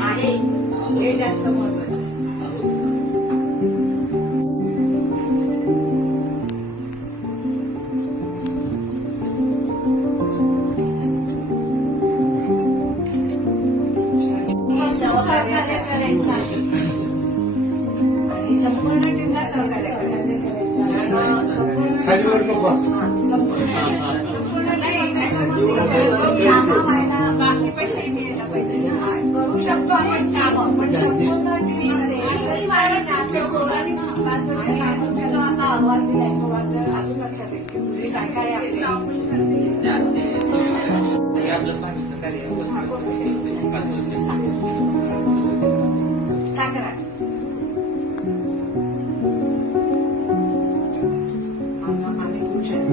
आहे हे जास्त महत्वाचं. आणि संपूर्ण टीमला सहकार्य करायचं. करू शकतो आपण काम, पण संपूर्ण त्याचा आता अहवाल दिलाय तो वाचल्यावर अजून लक्षात येते म्हणजे काय काय साखरा आम्ही खुश आहे.